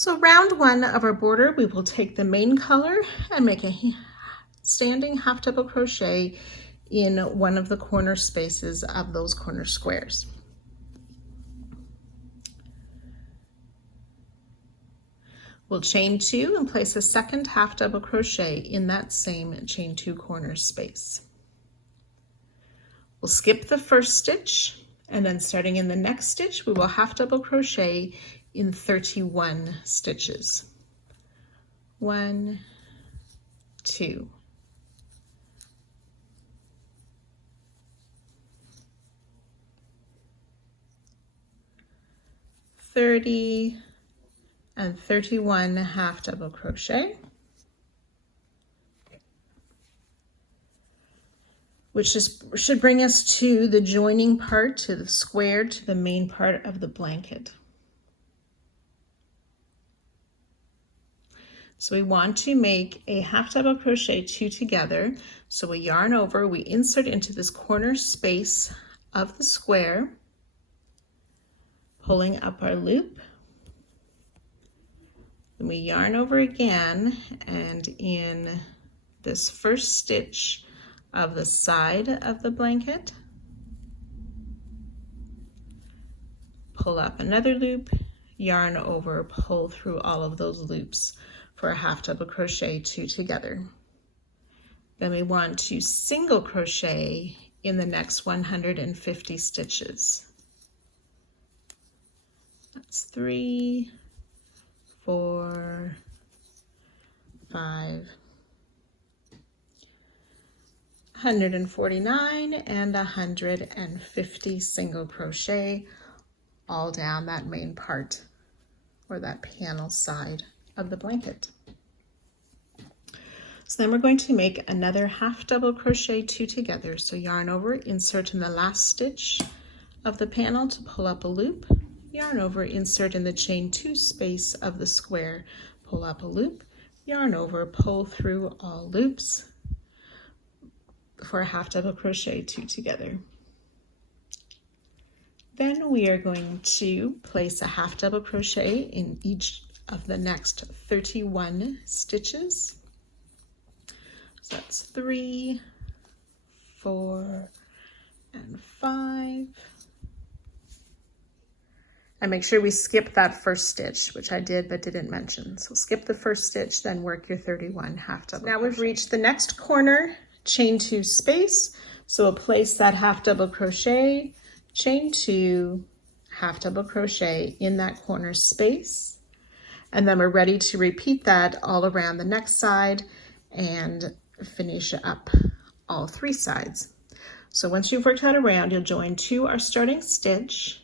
So round one of our border, we will take the main color and make a standing half double crochet in one of the corner spaces of those corner squares. We'll chain 2 and place a second half double crochet in that same chain 2 corner space. We'll skip the first stitch, and then starting in the next stitch, we will half double crochet in 31 stitches. 1, 2, 30 and 31 half double crochet, which should bring us to the joining part, to the square, to the main part of the blanket. So we want to make a half double crochet 2 together. So we yarn over, we insert into this corner space of the square, pulling up our loop. Then we yarn over again, and in this first stitch of the side of the blanket, pull up another loop, yarn over, pull through all of those loops for a half double crochet 2 together. Then we want to single crochet in the next 150 stitches. That's 3, 4, 5, 149 and 150 single crochet all down that main part or that panel side of the blanket. So then we're going to make another half double crochet 2 together. So yarn over, insert in the last stitch of the panel to pull up a loop, yarn over, insert in the chain 2 space of the square, pull up a loop, yarn over, pull through all loops for a half double crochet 2 together. Then we are going to place a half double crochet in each of the next 31 stitches. So that's 3, 4, and 5. And make sure we skip that first stitch, which I did but didn't mention. So skip the first stitch, then work your 31 half double crochet. Now we've reached the next corner, chain 2 space. So we'll place that half double crochet, chain 2, half double crochet in that corner space. And then we're ready to repeat that all around the next side and finish up all 3 sides. So once you've worked that around, you'll join to our starting stitch,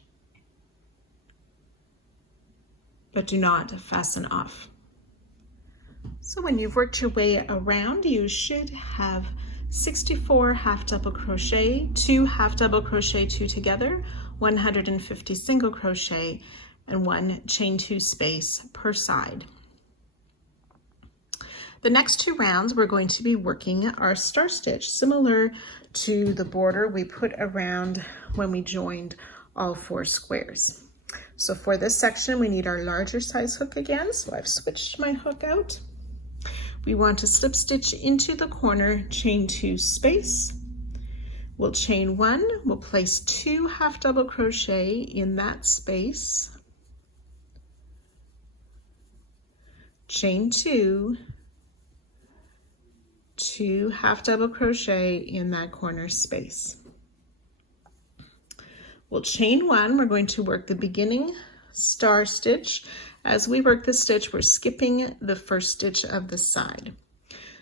but do not fasten off. So when you've worked your way around, you should have 64 half double crochet, 2 half double crochet 2 together, 150 single crochet, and 1 chain 2 space per side. The next 2 rounds, we're going to be working our star stitch, similar to the border we put around when we joined all 4 squares. So for this section, we need our larger size hook again. So I've switched my hook out. We want to slip stitch into the corner, chain 2 space. We'll chain 1, we'll place 2 half double crochet in that space. Chain 2, 2 half double crochet in that corner space. We'll chain 1, we're going to work the beginning star stitch. As we work the stitch, we're skipping the first stitch of the side.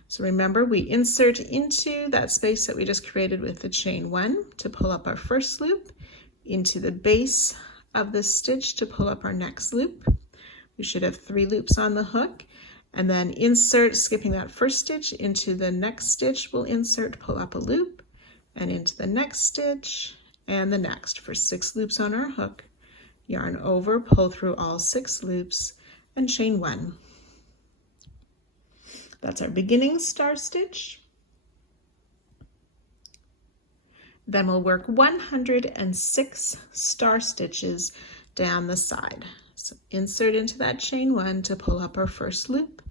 So remember, we insert into that space that we just created with the chain 1 to pull up our first loop, into the base of the stitch to pull up our next loop. We should have 3 loops on the hook, and then insert, skipping that first stitch, into the next stitch, we'll insert, pull up a loop, and into the next stitch, and the next for 6 loops on our hook. Yarn over, pull through all 6 loops, and chain 1. That's our beginning star stitch. Then we'll work 106 star stitches down the side. So insert into that chain 1 to pull up our first loop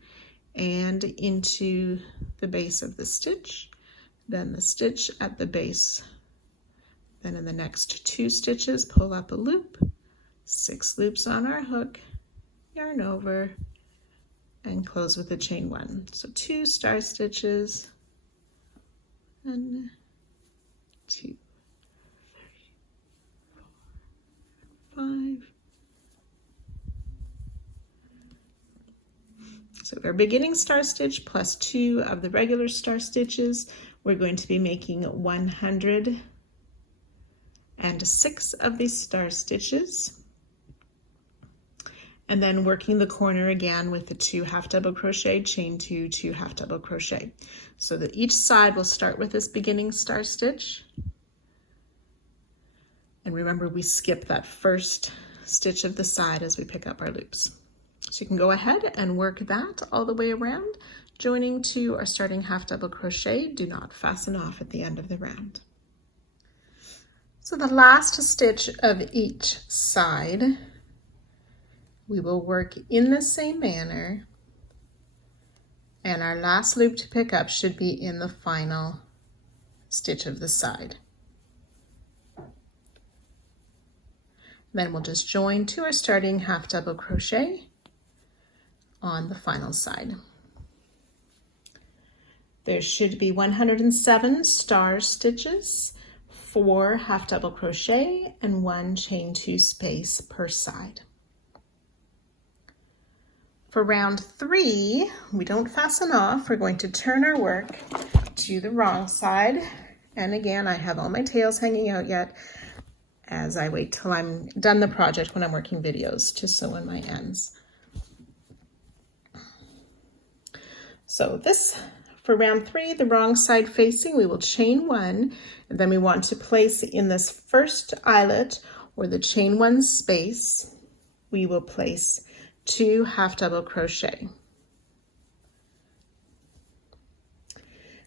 and into the base of the stitch, then the stitch at the base. Then in the next 2 stitches, pull up a loop, 6 loops on our hook, yarn over, and close with a chain 1. So 2 star stitches, 1, 2, 3, 4, 5. So our beginning star stitch plus 2 of the regular star stitches, we're going to be making 106 of these star stitches, and then working the corner again with the 2 half double crochet, chain 2, 2 half double crochet. So that each side will start with this beginning star stitch. And remember, we skip that first stitch of the side as we pick up our loops. So you can go ahead and work that all the way around, joining 2 or starting half double crochet. Do not fasten off at the end of the round. So the last stitch of each side, we will work in the same manner, and our last loop to pick up should be in the final stitch of the side. Then we'll just join 2 or starting half double crochet on the final side. There should be 107 star stitches, 4 half double crochet, and 1 chain 2 space per side. For round 3, we don't fasten off. We're going to turn our work to the wrong side. And again, I have all my tails hanging out yet as I wait till I'm done the project when I'm working videos to sew in my ends. So this, for round 3, the wrong side facing, we will chain 1, and then we want to place in this first eyelet or the chain 1 space, we will place 2 half double crochet.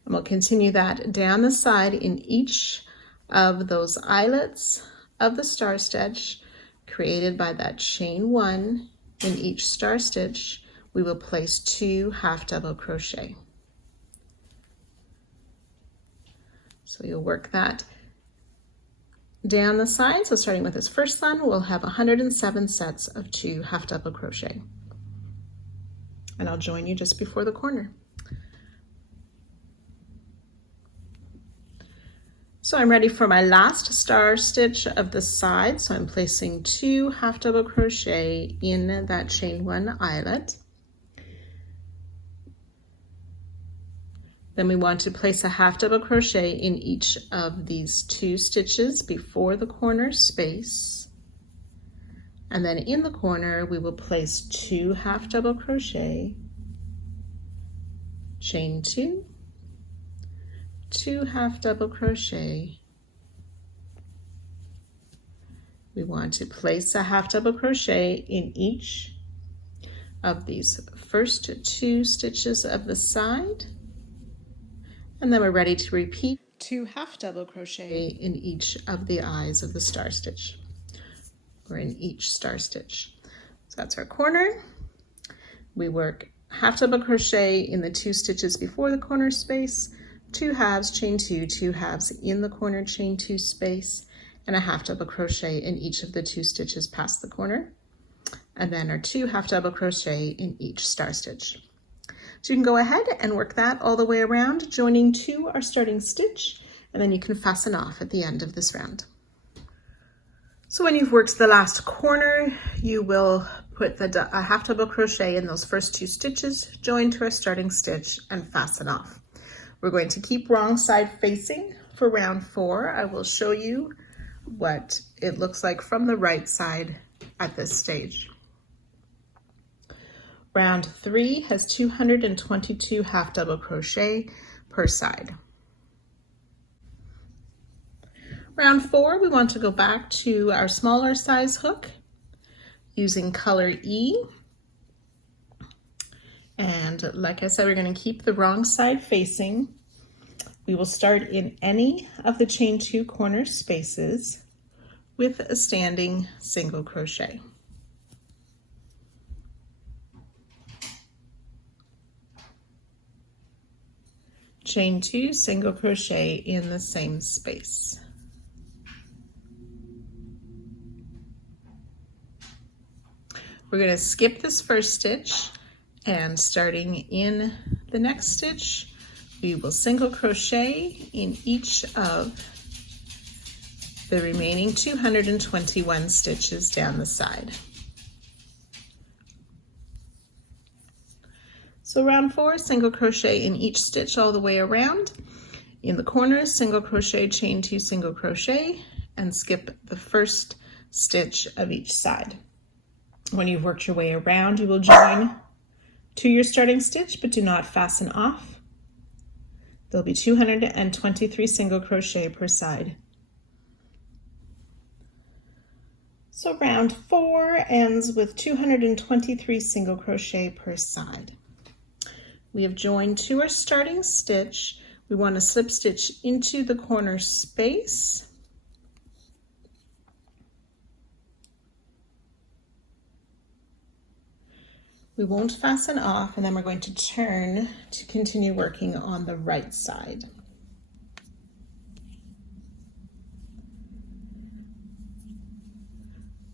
And we'll continue that down the side in each of those eyelets of the star stitch created by that chain 1. In each star stitch, we will place 2 half double crochet. So you'll work that down the side. So starting with this first one, we'll have 107 sets of 2 half double crochet. And I'll join you just before the corner. So I'm ready for my last star stitch of the side. So I'm placing 2 half double crochet in that chain 1 eyelet. Then we want to place a half double crochet in each of these 2 stitches before the corner space. And then in the corner, we will place 2 half double crochet, chain 2, 2 half double crochet. We want to place a half double crochet in each of these first 2 stitches of the side. And then we're ready to repeat 2 half double crochet in each of the eyes of the star stitch, or in each star stitch. So that's our corner. We work half double crochet in the 2 stitches before the corner space, 2 halves, chain 2, 2 halves in the corner, chain 2 space, and a half double crochet in each of the 2 stitches past the corner, and then our 2 half double crochet in each star stitch. So you can go ahead and work that all the way around, joining 2 our starting stitch, and then you can fasten off at the end of this round. So when you've worked the last corner, you will put a half double crochet in those first 2 stitches, join to our starting stitch, and fasten off. We're going to keep wrong side facing for round 4. I will show you what it looks like from the right side at this stage. Round 3 has 222 half double crochet per side. Round 4, we want to go back to our smaller size hook using color E. And like I said, we're going to keep the wrong side facing. We will start in any of the chain 2 corner spaces with a standing single crochet. chain 2, single crochet in the same space. We're going to skip this first stitch, and starting in the next stitch, we will single crochet in each of the remaining 221 stitches down the side. So round 4, single crochet in each stitch all the way around. In the corners, single crochet, chain 2, single crochet, and skip the first stitch of each side. When you've worked your way around, you will join to your starting stitch, but do not fasten off. There'll be 223 single crochet per side. So round 4 ends with 223 single crochet per side. We have joined to our starting stitch. We want to slip stitch into the corner space. We won't fasten off, and then we're going to turn to continue working on the right side.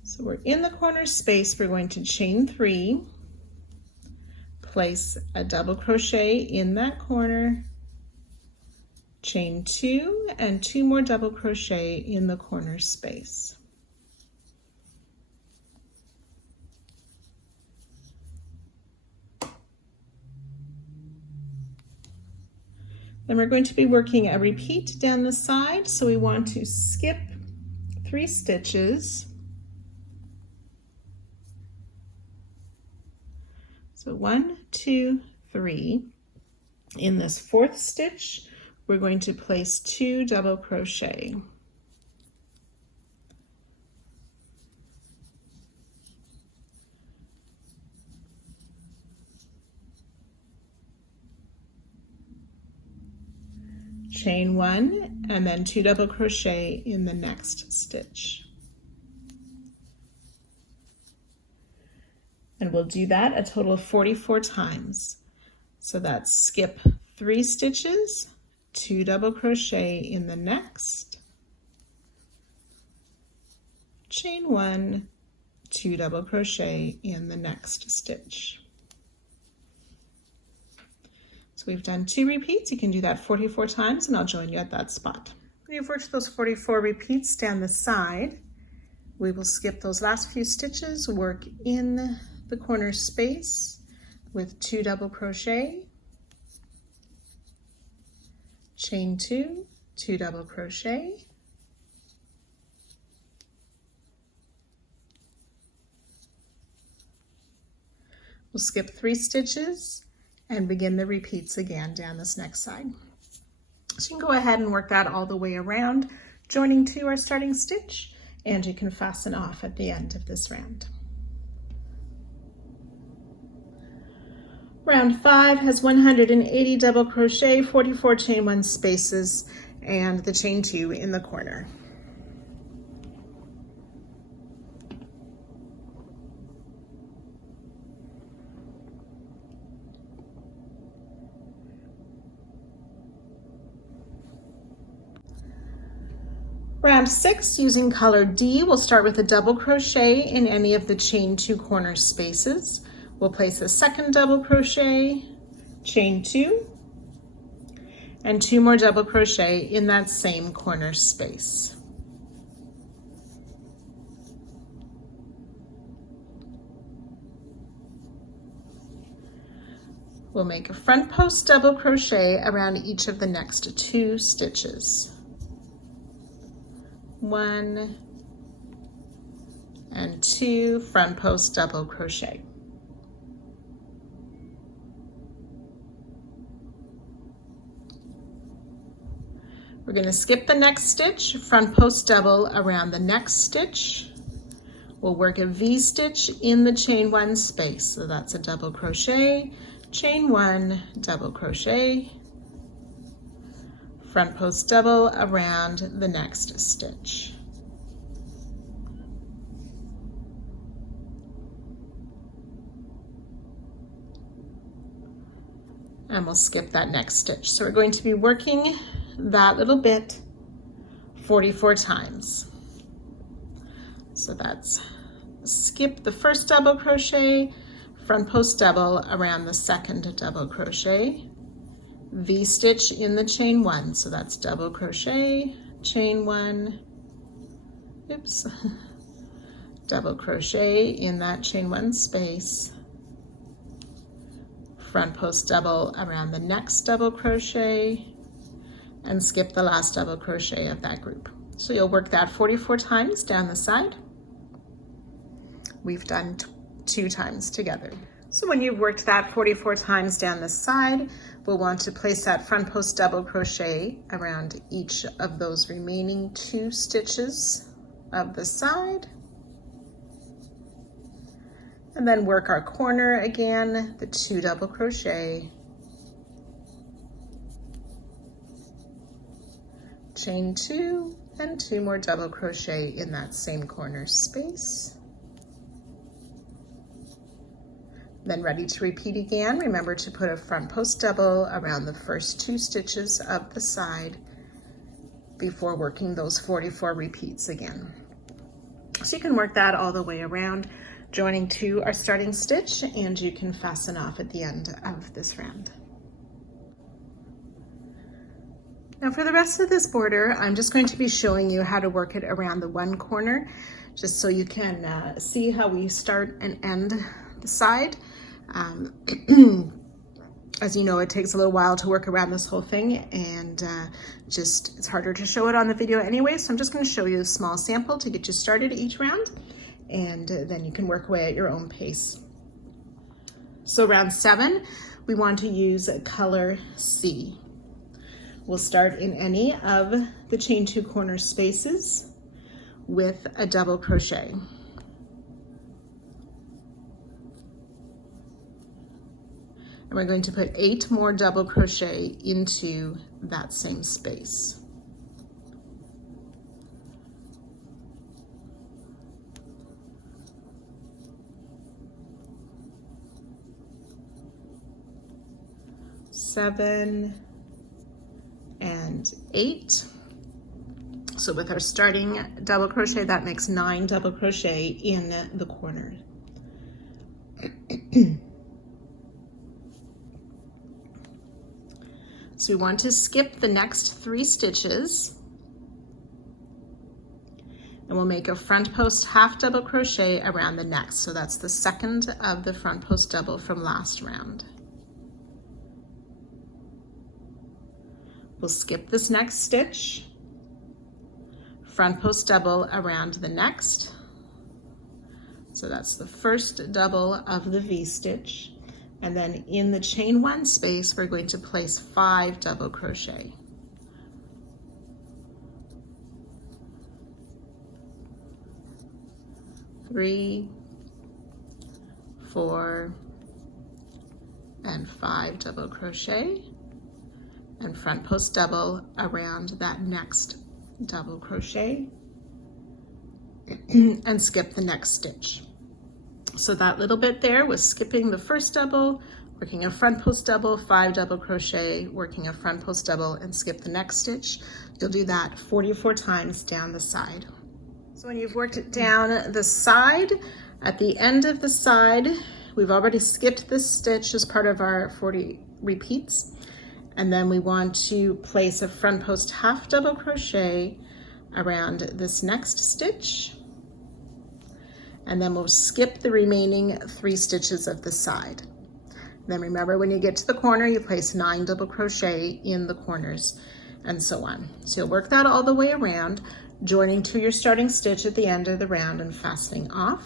So we're in the corner space. We're going to chain 3, place a double crochet in that corner, chain 2, and 2 more double crochet in the corner space. Then we're going to be working a repeat down the side, so we want to skip 3 stitches. So 1, 2, 3. In this 4th stitch, we're going to place 2 double crochet. Chain 1 and then 2 double crochet in the next stitch. And we'll do that a total of 44 times. So that's skip 3 stitches, 2 double crochet in the next, chain 1, 2 double crochet in the next stitch. So we've done 2 repeats. You can do that 44 times, and I'll join you at that spot. When you've worked those 44 repeats down the side, we will skip those last few stitches, work in the corner space with 2 double crochet, chain 2, 2 double crochet, we'll skip 3 stitches and begin the repeats again down this next side. So you can go ahead and work that all the way around, joining to our starting stitch, and you can fasten off at the end of this round. Round 5 has 180 double crochet, 44 chain 1 spaces, and the chain 2 in the corner. Round 6, using color D, we'll start with a double crochet in any of the chain 2 corner spaces. We'll place a second double crochet, chain 2, and 2 more double crochet in that same corner space. We'll make a front post double crochet around each of the next 2 stitches. 1 and 2 front post double crochet. We're going to skip the next stitch, front post double around the next stitch. We'll work a V-stitch in the chain 1 space. So that's a double crochet, chain 1, double crochet, front post double around the next stitch. and we'll skip that next stitch. So we're going to be working that little bit 44 times. So that's skip the first double crochet, front post double around the second double crochet, V-stitch in the chain one. So that's double crochet, chain one, oops, double crochet in that chain one space, front post double around the next double crochet, and skip the last double crochet of that group. So you'll work that 44 times down the side. We've done 2 times together. So when you've worked that 44 times down the side, we'll want to place that front post double crochet around each of those remaining 2 stitches of the side. And then work our corner again, the 2 double crochet, chain 2, and 2 more double crochet in that same corner space. Then ready to repeat again. Remember to put a front post double around the first 2 stitches of the side before working those 44 repeats again. So you can work that all the way around, joining to our starting stitch, and you can fasten off at the end of this round. Now for the rest of this border, I'm just going to be showing you how to work it around the one corner, just so you can see how we start and end the side. As you know, it takes a little while to work around this whole thing, and it's harder to show it on the video anyway, so I'm just going to show you a small sample to get you started each round, and then you can work away at your own pace. So round 7, we want to use color C. We'll start in any of the chain 2 corner spaces with a double crochet. And we're going to put 8 more double crochet into that same space. Seven and 8. So with our starting double crochet, that makes 9 double crochet in the corner. So we want to skip the next 3 stitches, and we'll make a front post half double crochet around the next. So that's the second of the front post double from last round. We'll skip this next stitch, front post double around the next. So that's the first double of the V-stitch. And then in the chain 1 space, we're going to place 5 double crochet. Three, 4, and 5 double crochet, and front post double around that next double crochet, and skip the next stitch. So that little bit there was skipping the first double, working a front post double, 5 double crochet, working a front post double, and skip the next stitch. You'll do that 44 times down the side. So when you've worked it down the side, at the end of the side, we've already skipped this stitch as part of our 40 repeats. And then we want to place a front post half double crochet around this next stitch. And then we'll skip the remaining 3 stitches of the side. Then remember, when you get to the corner, you place 9 double crochet in the corners, and so on. So you'll work that all the way around, joining to your starting stitch at the end of the round and fastening off.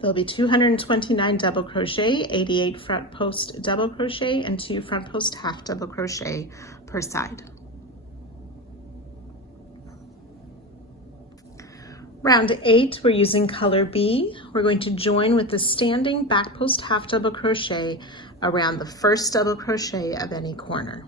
There'll be 229 double crochet, 88 front post double crochet, and 2 front post half double crochet per side. Round 8, we're using color B. We're going to join with the standing back post half double crochet around the first double crochet of any corner.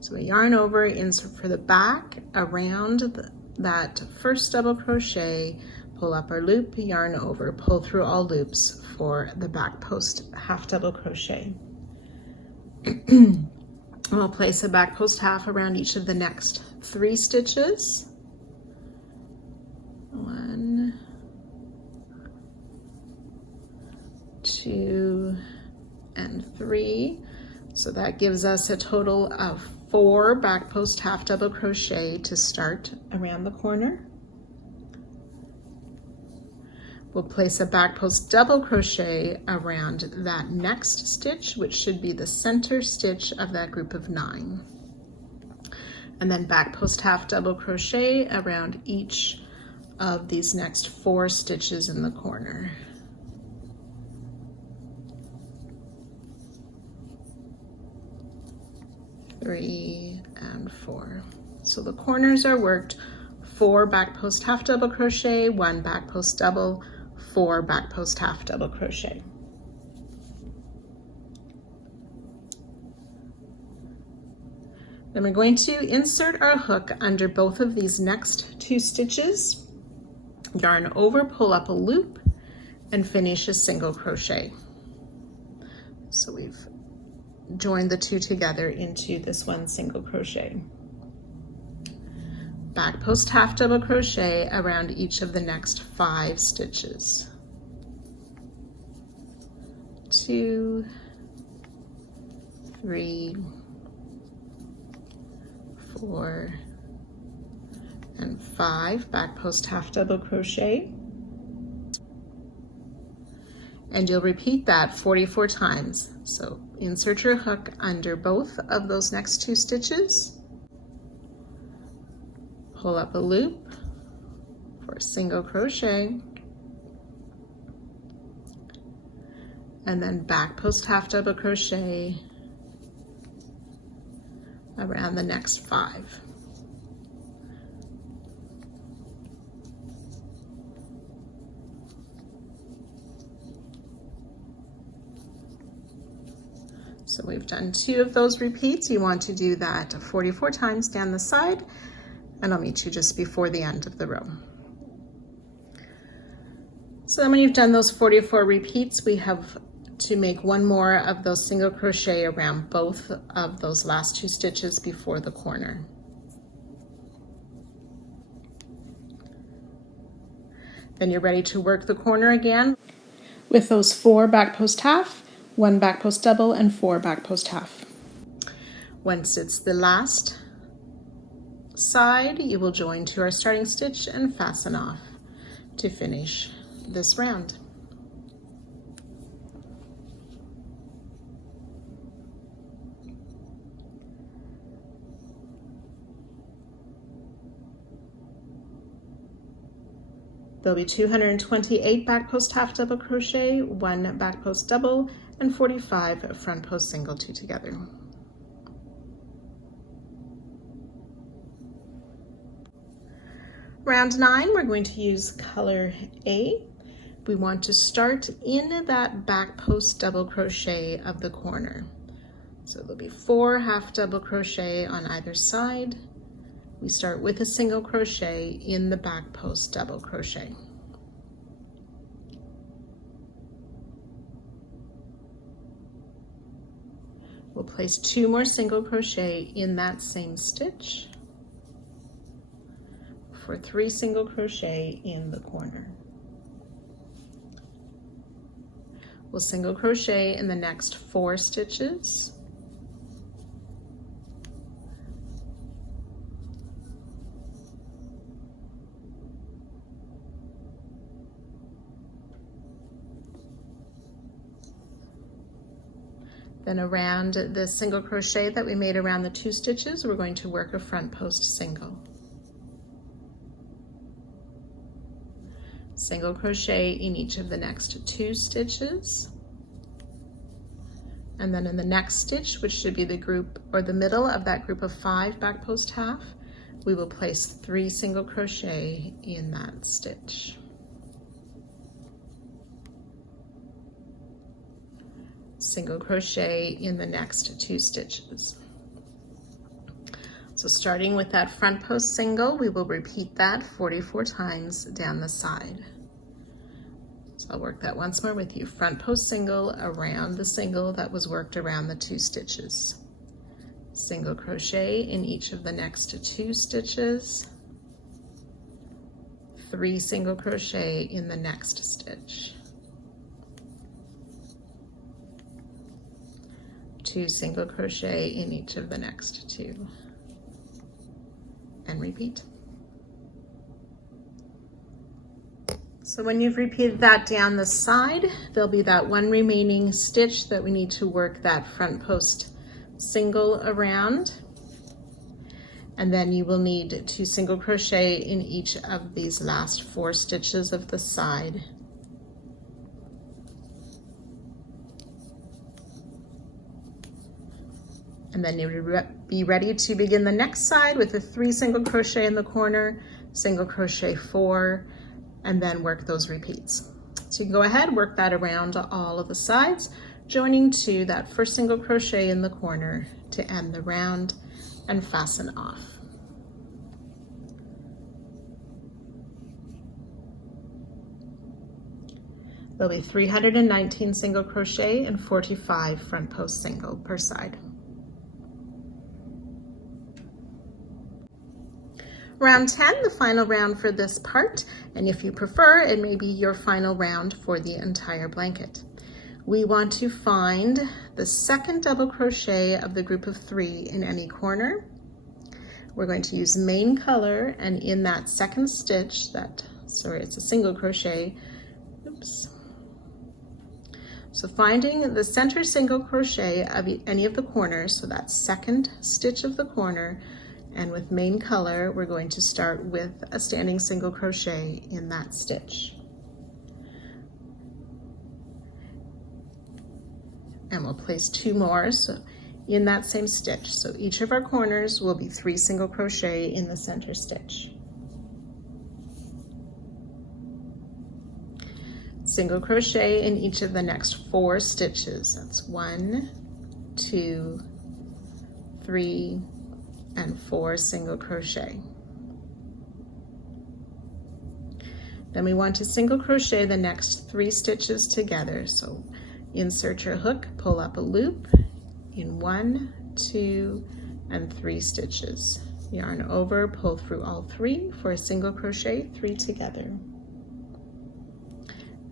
So we yarn over, insert for the back, around that first double crochet, pull up our loop, yarn over, pull through all loops for the back post half double crochet. We'll place a back post half around each of the next 3 stitches. 1, 2, and 3. So that gives us a total of 4 back post half double crochet to start around the corner. We'll place a back post double crochet around that next stitch, which should be the center stitch of that group of 9. And then back post half double crochet around each of these next 4 stitches in the corner. 3 and 4. So the corners are worked 4 back post half double crochet, 1 back post double, 4 back post half double crochet. Then we're going to insert our hook under both of these next 2 stitches, yarn over, pull up a loop, and finish a single crochet. So we've joined the 2 together into this one single crochet. Back post half double crochet around each of the next 5 stitches. 2, 3, 4, and 5 back post half double crochet. And you'll repeat that 44 times. So insert your hook under both of those next 2 stitches, pull up a loop for a single crochet, and then back post half double crochet around the next 5. So we've done 2 of those repeats. You want to do that 44 times down the side, and I'll meet you just before the end of the row. So then when you've done those 44 repeats, we have to make 1 more of those single crochet around both of those last 2 stitches before the corner. Then you're ready to work the corner again with those 4 back post half, 1 back post double, and 4 back post half. Once it's the last side, you will join to our starting stitch and fasten off to finish this round. There'll be 228 back post half double crochet, 1 back post double, and 45 front post single 2 together. Round 9, we're going to use color A. We want to start in that back post double crochet of the corner. So there'll be 4 half double crochet on either side. We start with a single crochet in the back post double crochet. We'll place 2 more single crochet in that same stitch for 3 single crochet in the corner. We'll single crochet in the next 4 stitches. Then around the single crochet that we made around the 2 stitches, we're going to work a front post single. Single crochet in each of the next 2 stitches. And then in the next stitch, which should be the group or the middle of that group of 5 back post half, we will place 3 single crochet in that stitch. Single crochet in the next 2 stitches. So starting with that front post single, we will repeat that 44 times down the side. So I'll work that once more with you. Front post single around the single that was worked around the 2 stitches. Single crochet in each of the next 2 stitches. 3 single crochet in the next stitch. 2 single crochet in each of the next 2. And repeat. So when you've repeated that down the side, there'll be that one remaining stitch that we need to work that front post single around. And then you will need 2 single crochet in each of these last 4 stitches of the side. And then you would be ready to begin the next side with a 3 single crochet in the corner, single crochet 4, and then work those repeats. So you can go ahead, work that around all of the sides, joining to that first single crochet in the corner to end the round and fasten off. There'll be 319 single crochet and 45 front post single per side. Round 10, the final round for this part, and if you prefer, it may be your final round for the entire blanket. We want to find the second double crochet of the group of 3 in any corner. We're going to use main color, and in that second stitch, it's a single crochet, So finding the center single crochet of any of the corners, so that second stitch of the corner, and with main color, we're going to start with a standing single crochet in that stitch. And we'll place 2 more in that same stitch. So each of our corners will be 3 single crochet in the center stitch. Single crochet in each of the next 4 stitches. That's 1, 2, 3, and 4 single crochet. Then we want to single crochet the next 3 stitches together. So insert your hook, pull up a loop in 1, 2, and 3 stitches. Yarn over, pull through all 3 for a single crochet, 3 together.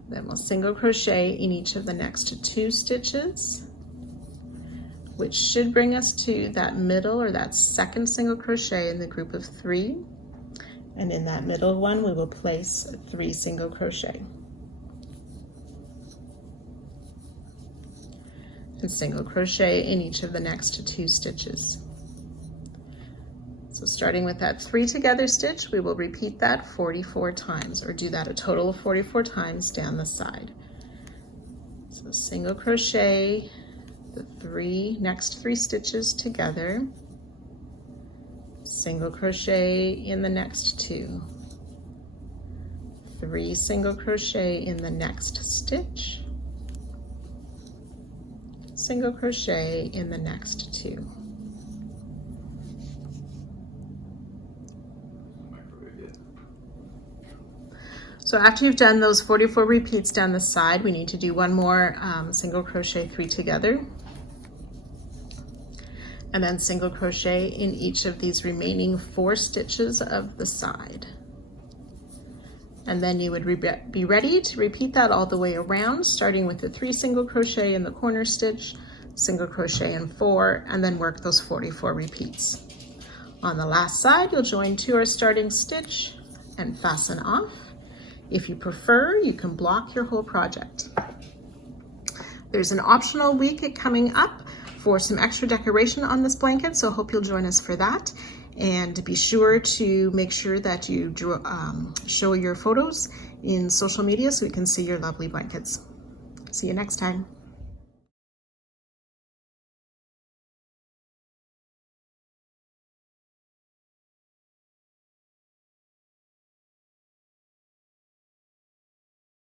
Then we'll single crochet in each of the next 2 stitches, which should bring us to that middle or that second single crochet in the group of 3. And in that middle one, we will place 3 single crochet. And single crochet in each of the next 2 stitches. So starting with that 3 together stitch, we will repeat that 44 times, or do that a total of 44 times down the side. So single crochet the next 3 stitches together, single crochet in the next 2, 3 single crochet in the next stitch, single crochet in the next 2. So after you've done those 44 repeats down the side, we need to do 1 more single crochet 3 together, and then single crochet in each of these remaining 4 stitches of the side. And then you would be ready to repeat that all the way around, starting with the 3 single crochet in the corner stitch, single crochet in 4, and then work those 44 repeats. On the last side, you'll join to our starting stitch and fasten off. If you prefer, you can block your whole project. There's an optional week coming up for some extra decoration on this blanket, so I hope you'll join us for that. And be sure to make sure that you show your photos in social media so we can see your lovely blankets. See you next time.